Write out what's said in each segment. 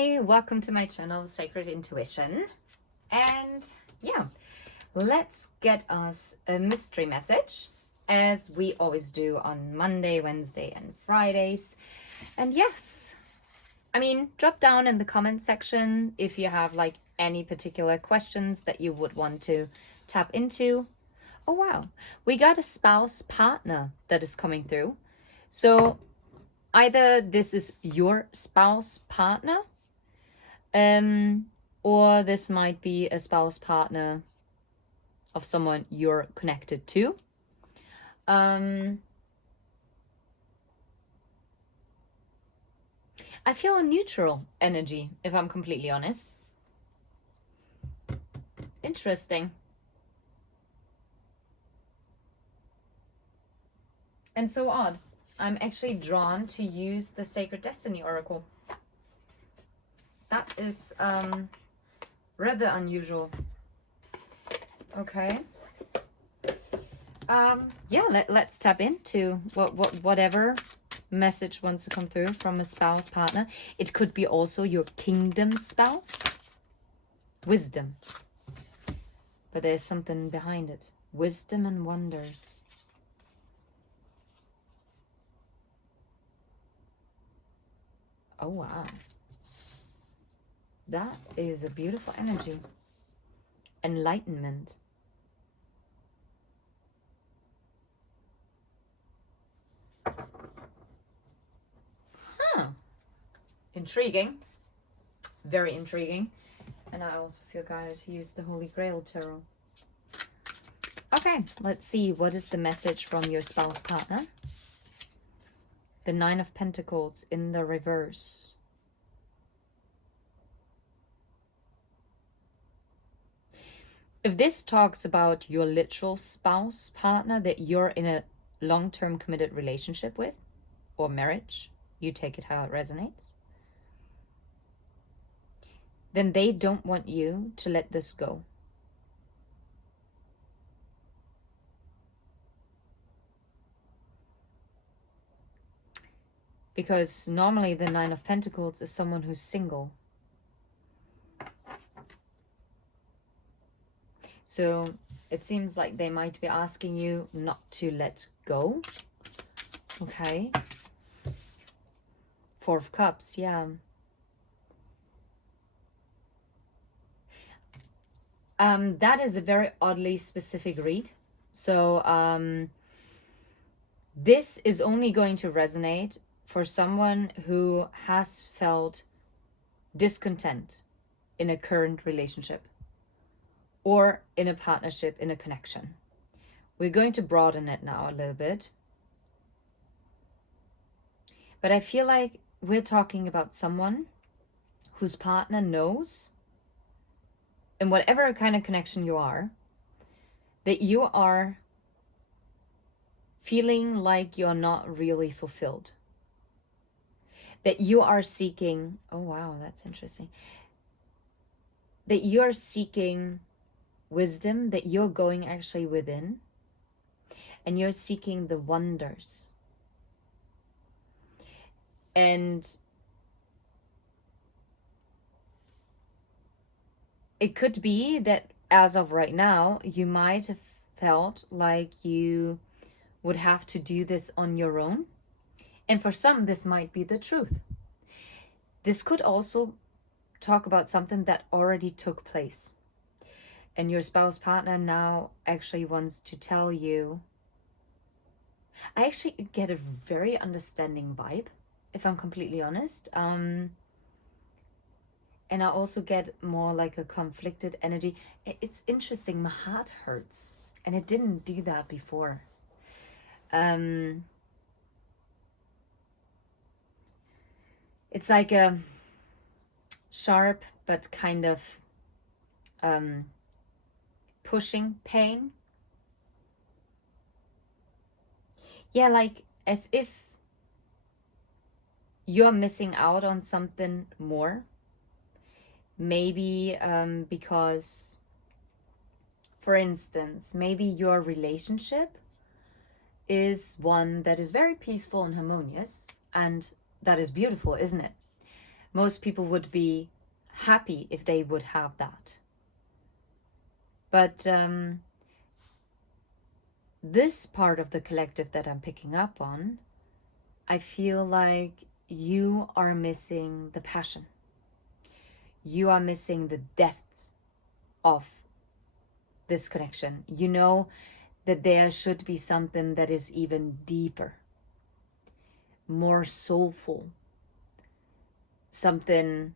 Hi, welcome to my channel, Sacred Intuition. And yeah, let's get us a mystery message, as we always do on Monday, Wednesday, and Fridays. And yes, drop down in the comment section if you have like any particular questions that you would want to tap into. Oh wow, we got a spouse partner that is coming through. So either this is your spouse partner, or this might be a spouse partner of someone you're connected to. I feel a neutral energy, if I'm completely honest. Interesting. And so odd. I'm actually drawn to use the Sacred Destiny Oracle. That is rather unusual. Okay. Yeah, let's tap into whatever message wants to come through from a spouse partner. It could be also your kingdom spouse. Wisdom. But there's something behind it. Wisdom and wonders. Oh, wow. That is a beautiful energy. Enlightenment. Huh. Intriguing. Very intriguing. And I also feel guided to use the Holy Grail Tarot. Okay, let's see. What is the message from your spouse partner? The Nine of Pentacles in the reverse. If this talks about your literal spouse partner that you're in a long-term committed relationship with, or marriage, you take it how it resonates, then they don't want you to let this go. Because normally the Nine of Pentacles is someone who's single. So it seems like they might be asking you not to let go. Okay. Four of Cups, yeah. That is a very oddly specific read. So this is only going to resonate for someone who has felt discontent in a current relationship or in a partnership, in a connection. We're going to broaden it now a little bit. But I feel like we're talking about someone whose partner knows, in whatever kind of connection you are, that you are feeling like you're not really fulfilled. That you are seeking, oh wow, that's interesting. That you're seeking wisdom, that you're going actually within, and you're seeking the wonders. And it could be that as of right now, you might have felt like you would have to do this on your own. And for some, this might be the truth. This could also talk about something that already took place. And your spouse partner now actually wants to tell you. I actually get a very understanding vibe, if I'm completely honest. And I also get more like a conflicted energy. It's interesting. My heart hurts. And it didn't do that before. It's like a sharp but kind of pushing pain. Yeah, like as if you're missing out on something more. Maybe because, for instance, maybe your relationship is one that is very peaceful and harmonious, and that is beautiful, isn't it? Most people would be happy if they would have that. But this part of the collective that I'm picking up on, I feel like you are missing the passion. You are missing the depth of this connection. You know that there should be something that is even deeper, more soulful, something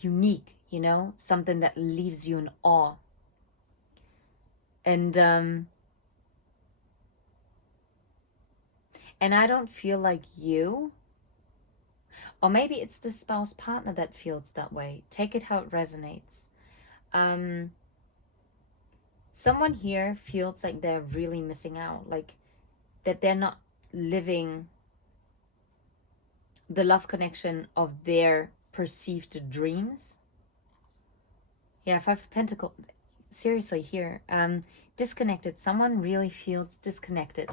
unique, you know, something that leaves you in awe. And I don't feel like you, or maybe it's the spouse partner that feels that way. Take it how it resonates. Someone here feels like they're really missing out, like that they're not living the love connection of their perceived dreams. Yeah, Five of Pentacles. Seriously, here, disconnected. Someone really feels disconnected.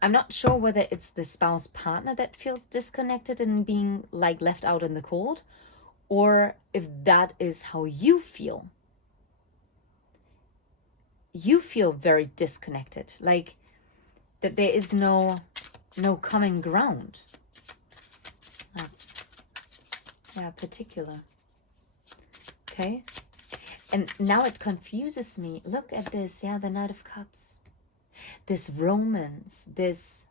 I'm not sure whether it's the spouse partner that feels disconnected and being like left out in the cold, or if that is how you feel. You feel very disconnected, like that there is no common ground. That's, yeah, particular. Okay. And now it confuses me. Look at this. Yeah, the Knight of Cups. This romance, this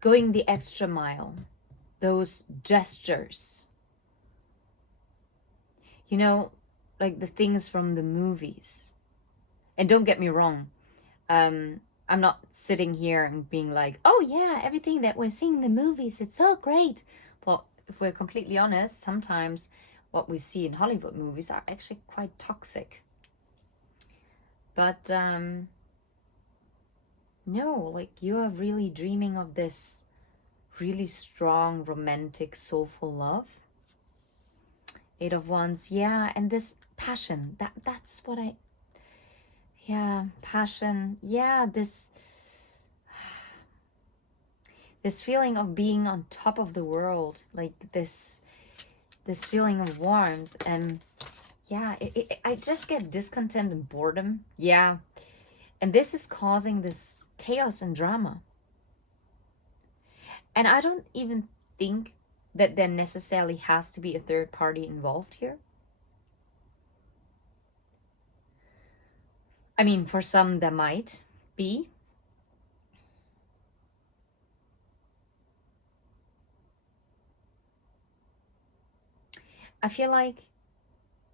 going the extra mile, those gestures. You know, like the things from the movies. And don't get me wrong. I'm not sitting here and being like, oh yeah, everything that we're seeing in the movies, it's so great. Well, if we're completely honest, sometimes what we see in Hollywood movies are actually quite toxic. But no, like you are really dreaming of this really strong, romantic, soulful love. Eight of Wands, yeah, and this passion, that's what yeah, passion, yeah, this feeling of being on top of the world, like this feeling of warmth. And yeah, I just get discontent and boredom. Yeah, and this is causing this chaos and drama. And I don't even think that there necessarily has to be a third party involved here. I mean, for some there might be. I feel like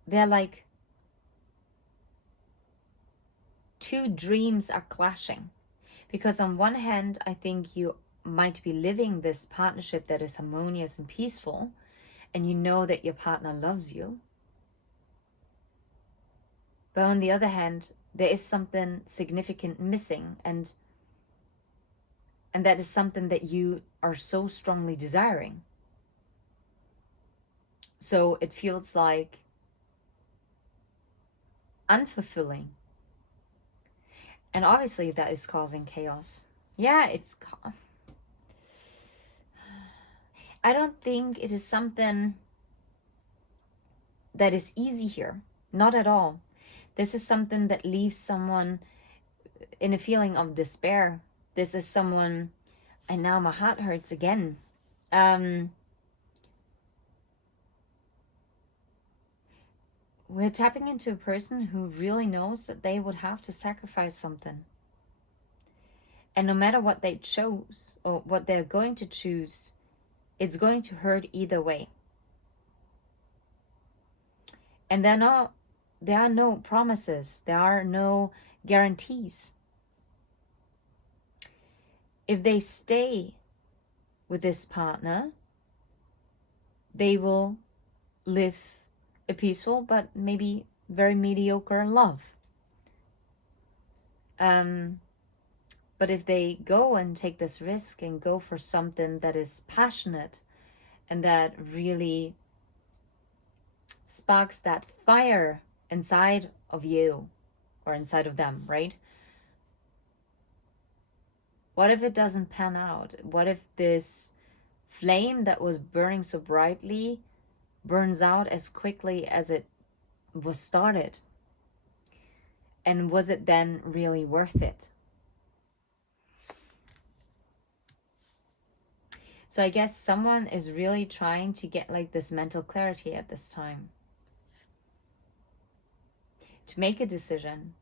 they're like two dreams are clashing. Because on one hand, I think you might be living this partnership that is harmonious and peaceful, and you know that your partner loves you. But on the other hand, there is something significant missing, and that is something that you are so strongly desiring. So it feels like unfulfilling. And obviously that is causing chaos. Yeah, I don't think it is something that is easy here. Not at all. This is something that leaves someone in a feeling of despair. This is someone, and now my heart hurts again. We're tapping into a person who really knows that they would have to sacrifice something. And no matter what they chose or what they're going to choose, it's going to hurt either way. And there are no promises. There are no guarantees. If they stay with this partner, they will live a peaceful but maybe very mediocre love. But if they go and take this risk and go for something that is passionate and that really sparks that fire inside of you or inside of them, right? What if it doesn't pan out? What if this flame that was burning so brightly burns out as quickly as it was started? And was it then really worth it? So I guess someone is really trying to get like this mental clarity at this time, to make a decision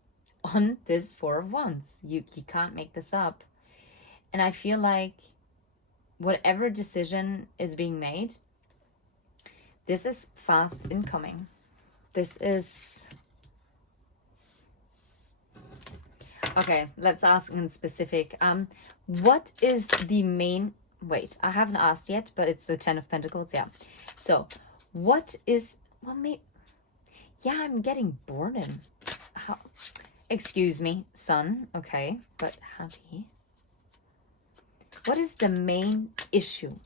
on this Four of Wands. You can't make this up. And I feel like whatever decision is being made, this is fast incoming. This is... Okay, let's ask in specific. What is the main... Wait, I haven't asked yet, but it's the Ten of Pentacles, yeah. So, what is... Well, maybe... Yeah, I'm getting boredom. How... Excuse me, sun. Okay, but happy. What is the main issue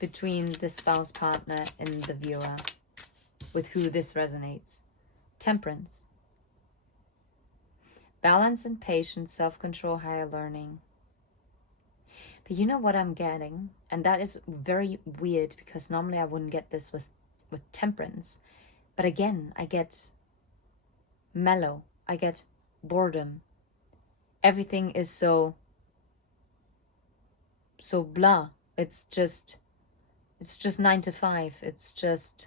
between the spouse, partner, and the viewer with who this resonates? Temperance. Balance and patience, self-control, higher learning. But you know what I'm getting? And that is very weird because normally I wouldn't get this with temperance. But again, I get mellow. I get boredom. Everything is so blah. It's just 9 to 5. It's just...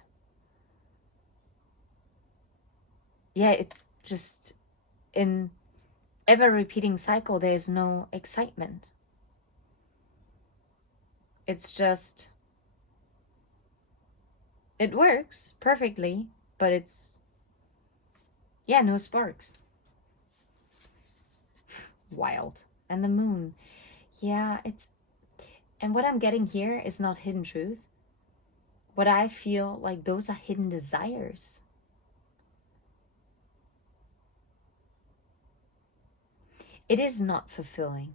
Yeah, it's just in ever repeating cycle. There's no excitement. It's just... It works perfectly, but it's... Yeah, no sparks. Wild. And the moon. Yeah, it's... And what I'm getting here is not hidden truth. What I feel like those are hidden desires. It is not fulfilling.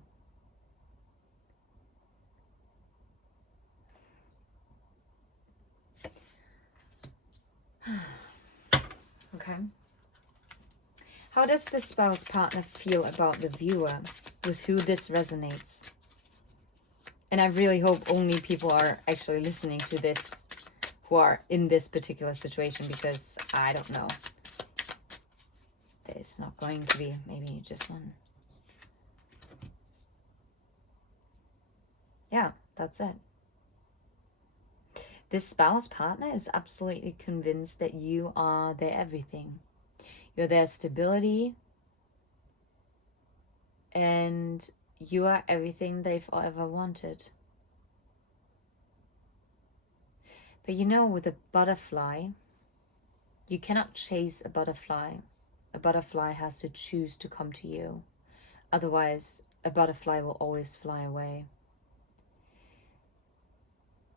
Okay. How does the spouse partner feel about the viewer with who this resonates? And I really hope only people are actually listening to this who are in this particular situation, because I don't know. There's not going to be maybe just one. Yeah, that's it. This spouse partner is absolutely convinced that you are their everything. You're their stability, and you are everything they've ever wanted. But you know, with a butterfly, you cannot chase a butterfly. A butterfly has to choose to come to you. Otherwise, a butterfly will always fly away.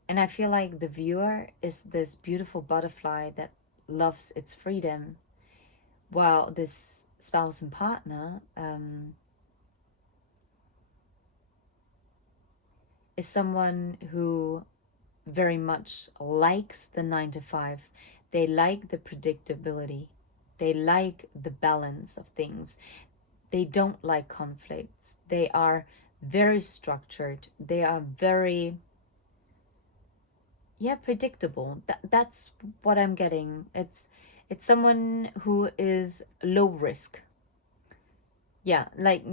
And I feel like the viewer is this beautiful butterfly that loves its freedom, while this spouse and partner is someone who very much likes the 9 to 5. They like the predictability. They like the balance of things. They don't like conflicts. They are very structured. They are very, yeah, predictable. That's what I'm getting. It's someone who is low risk. Yeah, like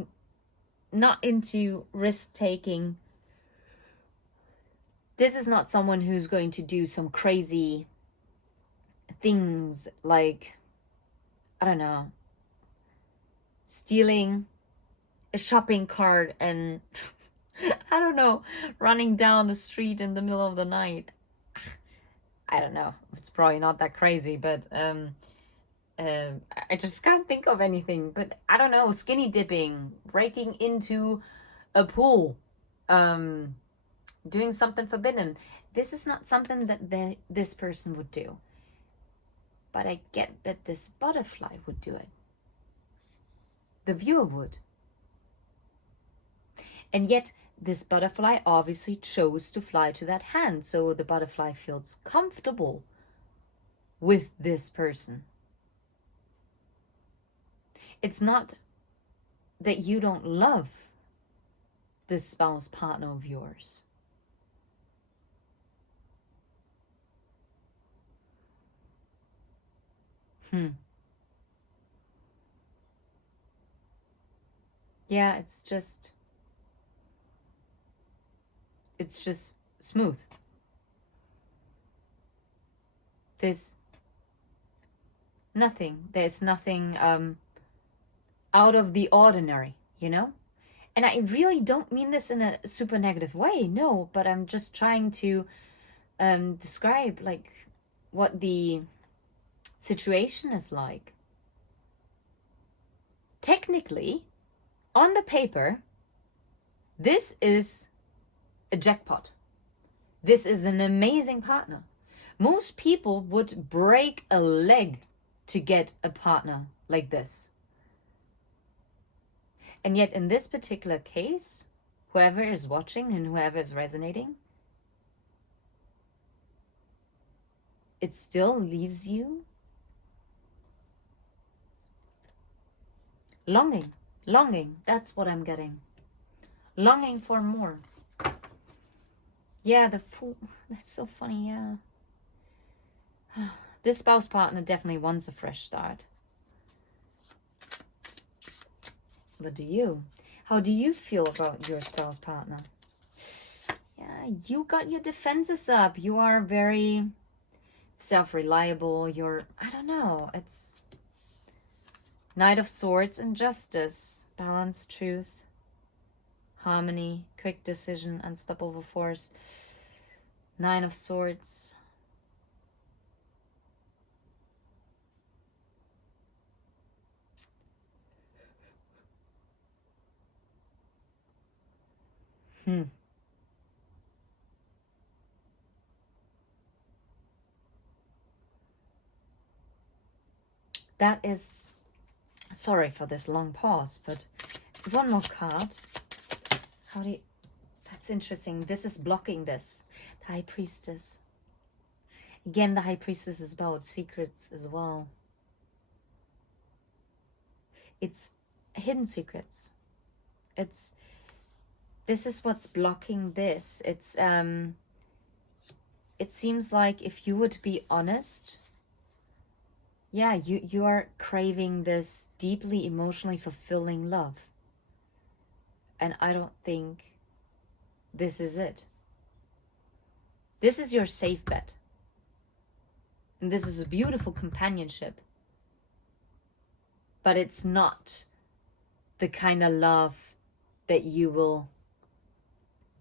not into risk taking. This is not someone who's going to do some crazy things like, I don't know, stealing a shopping cart and I don't know, running down the street in the middle of the night. I don't know. It's probably not that crazy, but I just can't think of anything. But I don't know, skinny dipping, breaking into a pool, doing something forbidden. This is not something that this person would do. But I get that this butterfly would do it. The viewer would. And yet, this butterfly obviously chose to fly to that hand. So the butterfly feels comfortable with this person. It's not that you don't love this spouse partner of yours. Yeah, it's just smooth. There's there's nothing out of the ordinary, you know? And I really don't mean this in a super negative way, no, but I'm just trying to describe like what the situation is like. Technically, on the paper, this is a jackpot. This is an amazing partner. Most people would break a leg to get a partner like this. And yet, in this particular case, whoever is watching and whoever is resonating, it still leaves you longing. Longing. That's what I'm getting. Longing for more. Yeah, the Fool. That's so funny, yeah. This spouse partner definitely wants a fresh start. What do you? How do you feel about your spouse partner? Yeah, you got your defenses up. You are very self-reliable. I don't know, it's Knight of Swords and Justice. Balance, truth, harmony, quick decision, unstoppable force. Nine of Swords. That is, sorry for this long pause, but one more card. How do you, that's interesting. This is blocking this. The High Priestess. Again, the High Priestess is about secrets as well. It's hidden secrets. This is what's blocking this. It seems like if you would be honest, yeah, you are craving this deeply emotionally fulfilling love. And I don't think this is it. This is your safe bet. And this is a beautiful companionship. But it's not the kind of love that you will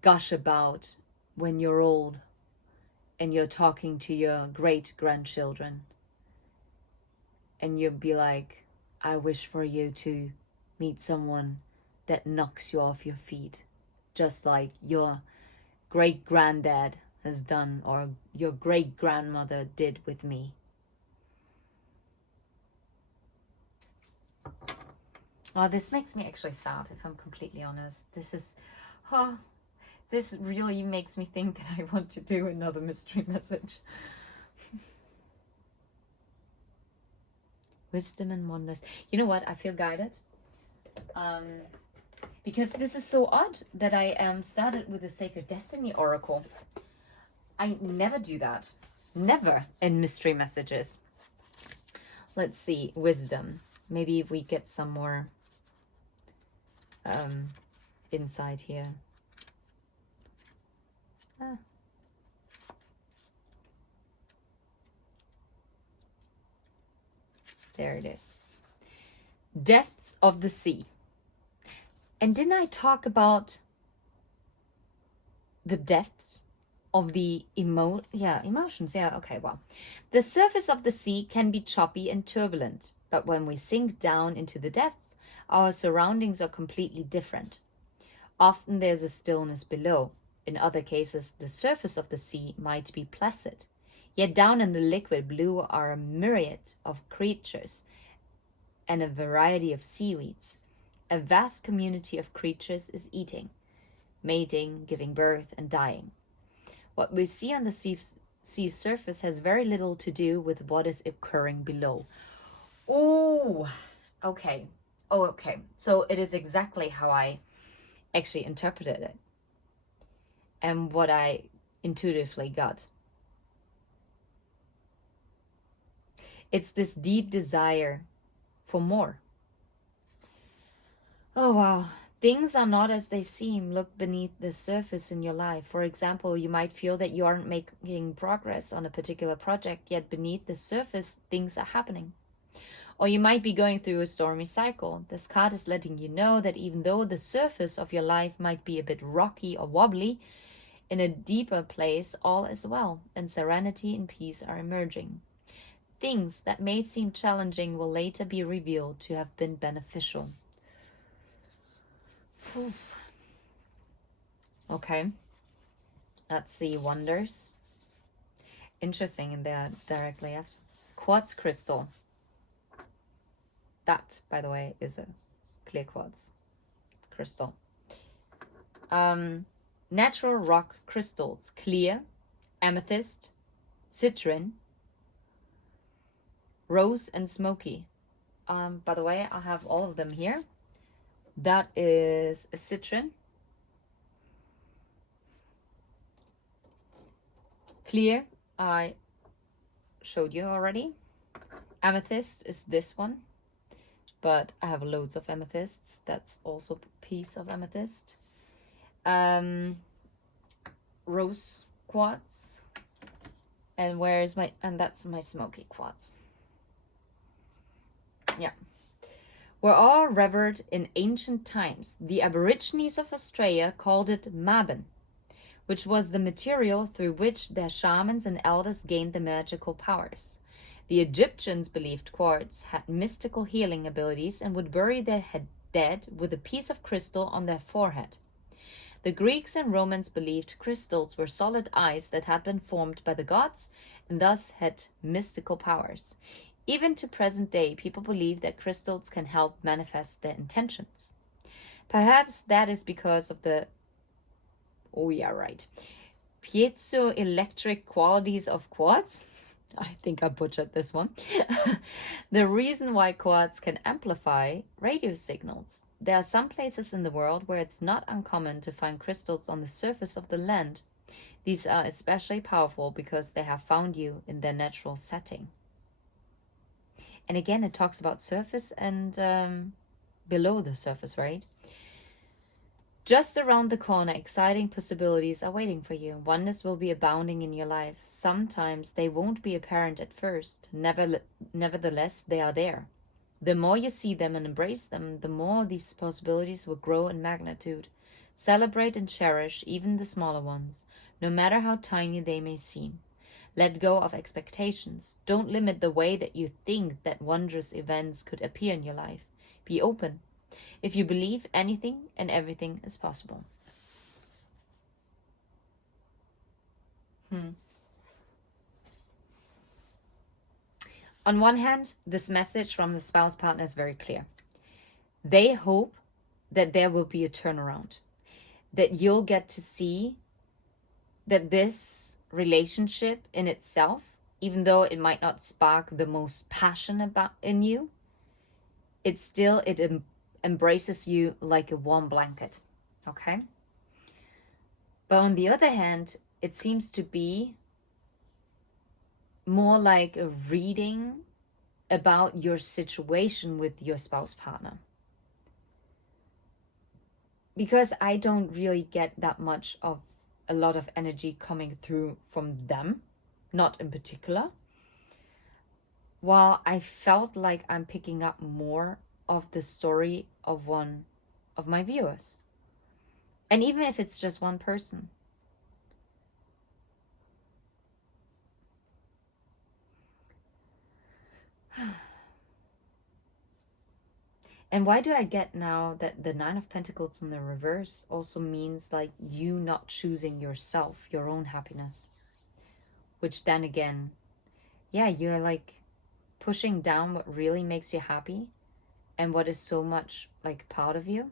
gush about when you're old and you're talking to your great-grandchildren. And you'll be like, I wish for you to meet someone that knocks you off your feet, just like your great-granddad has done or your great-grandmother did with me. Oh, this makes me actually sad, if I'm completely honest. This really makes me think that I want to do another mystery message. Wisdom and wonders. You know what? I feel guided. Because this is so odd that I started with the Sacred Destiny Oracle. I never do that. Never in mystery messages. Let's see. Wisdom. Maybe if we get some more insight here. There it is. Depths of the sea. And didn't I talk about the depths of the emotions? Yeah, okay, well. The surface of the sea can be choppy and turbulent, but when we sink down into the depths, our surroundings are completely different. Often there's a stillness below. In other cases, the surface of the sea might be placid. Yet down in the liquid blue are a myriad of creatures and a variety of seaweeds. A vast community of creatures is eating, mating, giving birth, and dying. What we see on the sea surface has very little to do with what is occurring below. Oh, okay. Oh, okay. So it is exactly how I actually interpreted it and what I intuitively got. It's this deep desire for more. Oh, wow. Things are not as they seem. Look beneath the surface in your life. For example, you might feel that you aren't making progress on a particular project, yet beneath the surface, things are happening. Or you might be going through a stormy cycle. This card is letting you know that even though the surface of your life might be a bit rocky or wobbly, in a deeper place, all is well, and serenity and peace are emerging. Things that may seem challenging will later be revealed to have been beneficial. Okay, let's see. Wonders. Interesting in there directly after. Quartz crystal. That, by the way, is a clear quartz crystal. Natural rock crystals. Clear, amethyst, citrine, rose, and smoky. By the way, I have all of them here. That is a citrine. Clear, I showed you already. Amethyst is this one, but I have loads of amethysts. That's also a piece of amethyst. Rose quartz. And that's my smoky quartz. Yeah. Were all revered in ancient times. The Aborigines of Australia called it maben, which was the material through which their shamans and elders gained the magical powers. The Egyptians believed quartz had mystical healing abilities and would bury their dead with a piece of crystal on their forehead. The Greeks and Romans believed crystals were solid ice that had been formed by the gods and thus had mystical powers. Even to present day, people believe that crystals can help manifest their intentions. Perhaps that is because of the, oh yeah, right, piezoelectric qualities of quartz. I think I butchered this one. The reason why quartz can amplify radio signals. There are some places in the world where it's not uncommon to find crystals on the surface of the land. These are especially powerful because they have found you in their natural setting. And again, it talks about surface and below the surface, right? Just around the corner, exciting possibilities are waiting for you. Wonders will be abounding in your life. Sometimes they won't be apparent at first. Nevertheless, they are there. The more you see them and embrace them, the more these possibilities will grow in magnitude. Celebrate and cherish even the smaller ones, no matter how tiny they may seem. Let go of expectations. Don't limit the way that you think that wondrous events could appear in your life. Be open. If you believe, anything and everything is possible. On one hand, this message from the spouse partner is very clear. They hope that there will be a turnaround, that you'll get to see that this relationship in itself, even though it might not spark the most passion in you, it embraces you like a warm blanket. Okay? But on the other hand, it seems to be more like a reading about your situation with your spouse partner. Because I don't really get that much of a lot of energy coming through from them, not in particular. While I felt like I'm picking up more of the story of one of my viewers. And even if it's just one person. And why do I get now that the Nine of Pentacles in the reverse also means like you not choosing yourself, your own happiness? Which then again, yeah, you're like pushing down what really makes you happy and what is so much like part of you.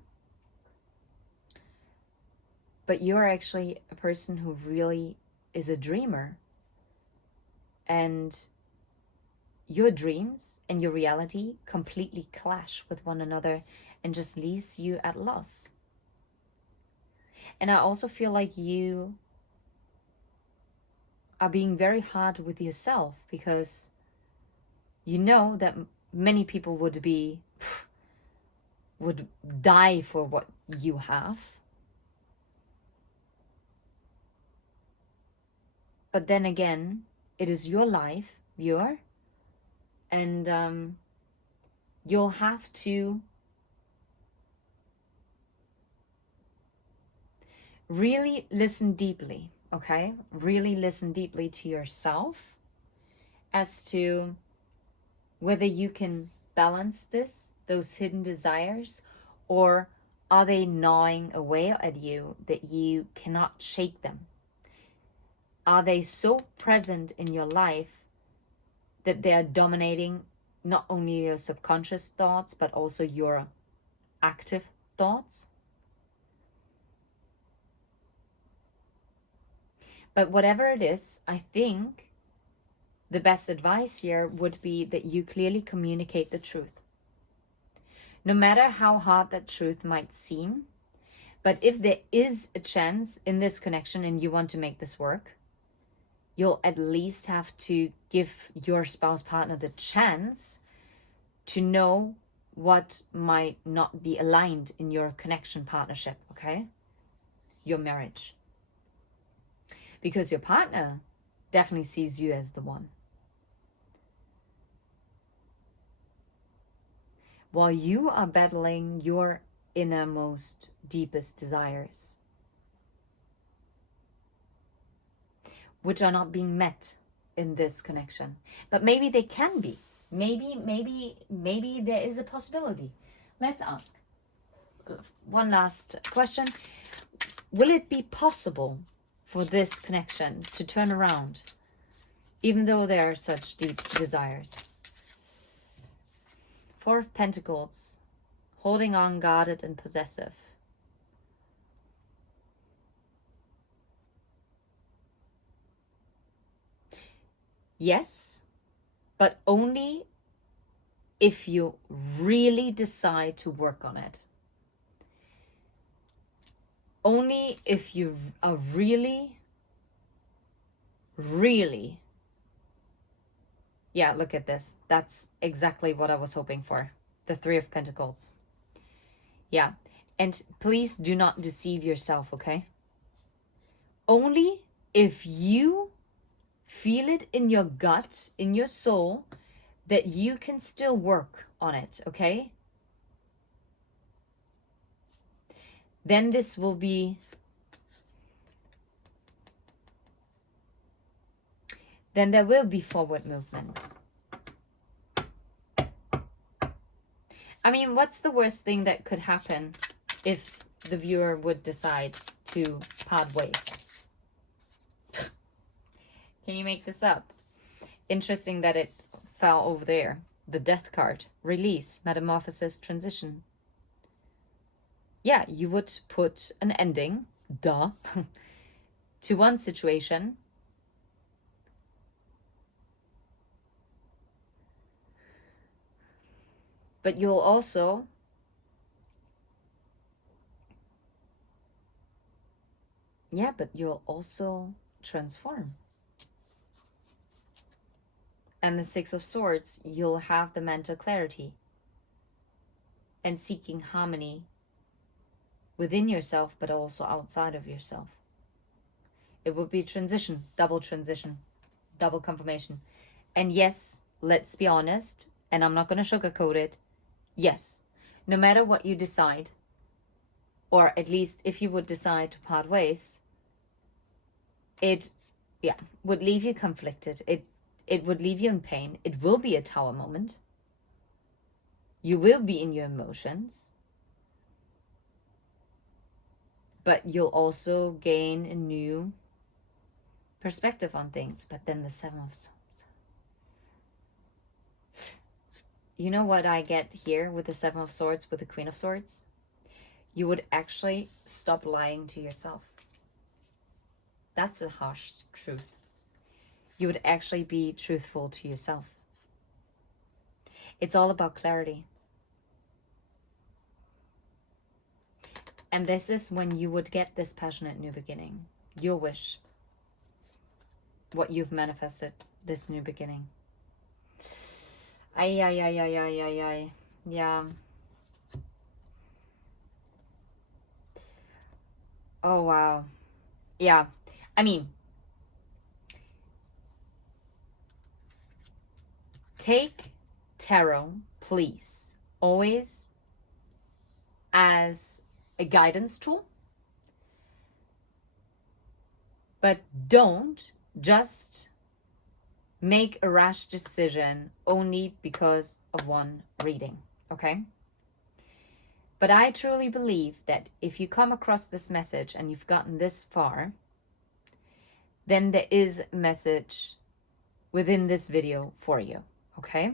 But you're actually a person who really is a dreamer. And your dreams and your reality completely clash with one another and just leaves you at loss. And I also feel like you are being very hard with yourself because You know that many people would die for what you have. But then again, it is your life, viewer, and you'll have to really listen deeply, okay? Really listen deeply to yourself as to whether you can balance those hidden desires, or are they gnawing away at you that you cannot shake them? Are they so present in your life that they are dominating not only your subconscious thoughts, but also your active thoughts? But whatever it is, I think the best advice here would be that you clearly communicate the truth. No matter how hard that truth might seem, but if there is a chance in this connection and you want to make this work, you'll at least have to give your spouse partner the chance to know what might not be aligned in your connection partnership, okay? Your marriage. Because your partner definitely sees you as the one. While you are battling your innermost, deepest desires, which are not being met in this connection. But maybe they can be. Maybe there is a possibility. Let's ask one last question. Will it be possible for this connection to turn around, even though there are such deep desires? Four of Pentacles, holding on, guarded and possessive. Yes, but only if you really decide to work on it. Only if you are really, yeah, look at this. That's exactly what I was hoping for. The Three of Pentacles. Yeah, and please do not deceive yourself, okay? Only if you feel it in your gut, in your soul, that you can still work on it, okay? Then this will be, then there will be forward movement. I mean, what's the worst thing that could happen if the viewer would decide to part ways? Can you make this up? Interesting that it fell over there. The Death card. Release, metamorphosis, transition. Yeah, you would put an ending, duh, to one situation. But you'll also transform. And the Six of Swords, you'll have the mental clarity and seeking harmony within yourself, but also outside of yourself. It would be transition, double confirmation. And yes, let's be honest, and I'm not going to sugarcoat it. Yes, no matter what you decide, or at least if you would decide to part ways, it would leave you conflicted. It would leave you in pain. It will be a tower moment. You will be in your emotions. But you'll also gain a new perspective on things. But then the Seven of Swords. You know what I get here with the Seven of Swords, with the Queen of Swords? You would actually stop lying to yourself. That's a harsh truth. You would actually be truthful to yourself. It's all about clarity. And this is when you would get this passionate new beginning. Your wish. What you've manifested, this new beginning. Ay, ay, ay, ay, ay, ay, ay. Yeah. Oh, wow. Yeah. I mean, take tarot, please, always as a guidance tool, but don't just make a rash decision only because of one reading, okay? But I truly believe that if you come across this message and you've gotten this far, then there is a message within this video for you, okay?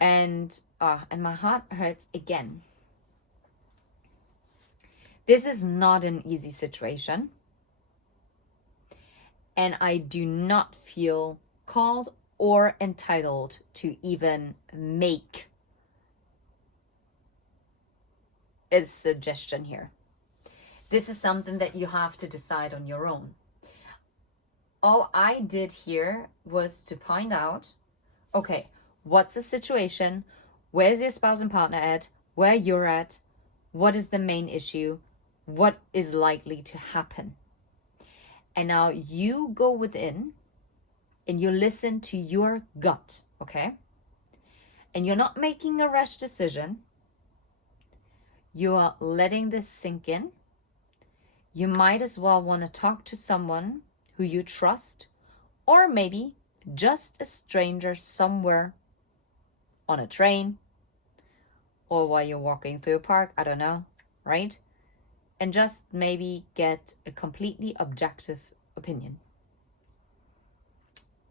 And my heart hurts again. This is not an easy situation. And I do not feel called or entitled to even make a suggestion here. This is something that you have to decide on your own. All I did here was to point out, okay, what's the situation? Where's your spouse and partner at? Where you're at? What is the main issue? What is likely to happen? And now you go within and you listen to your gut, okay? And you're not making a rash decision. You are letting this sink in. You might as well want to talk to someone who you trust, or maybe just a stranger somewhere on a train or while you're walking through a park, I don't know, right? And just maybe get a completely objective opinion.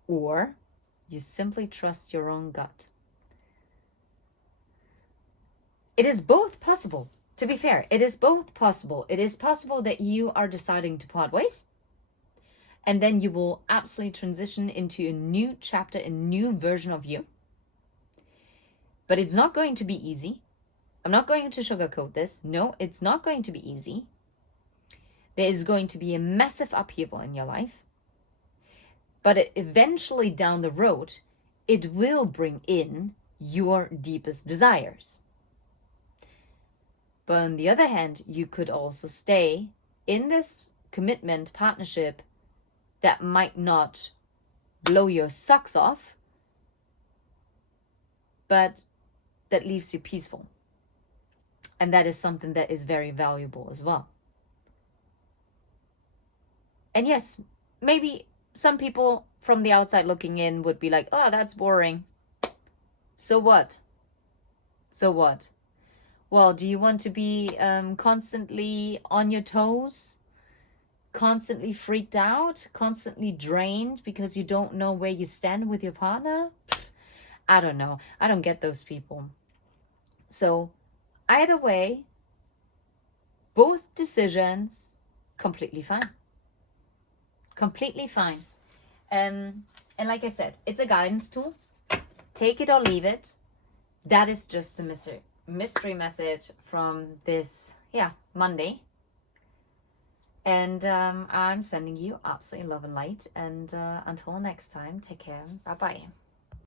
Or you simply trust your own gut. It is both possible. To be fair, it is both possible. It is possible that you are deciding to part ways, and then you will absolutely transition into a new chapter, a new version of you. But it's not going to be easy. I'm not going to sugarcoat this. No, it's not going to be easy. There is going to be a massive upheaval in your life. But eventually down the road, it will bring in your deepest desires. But on the other hand, you could also stay in this commitment partnership that might not blow your socks off, but that leaves you peaceful. And that is something that is very valuable as well. And yes, maybe some people from the outside looking in would be like, oh, that's boring. So what? So what? Well, do you want to be constantly on your toes? Constantly freaked out? Constantly drained because you don't know where you stand with your partner? I don't know. I don't get those people. So either way, both decisions, completely fine. Completely fine. And like I said, it's a guidance tool. Take it or leave it. That is just the mystery message from this, Monday. And I'm sending you absolutely love and light. And until next time, take care. Bye-bye.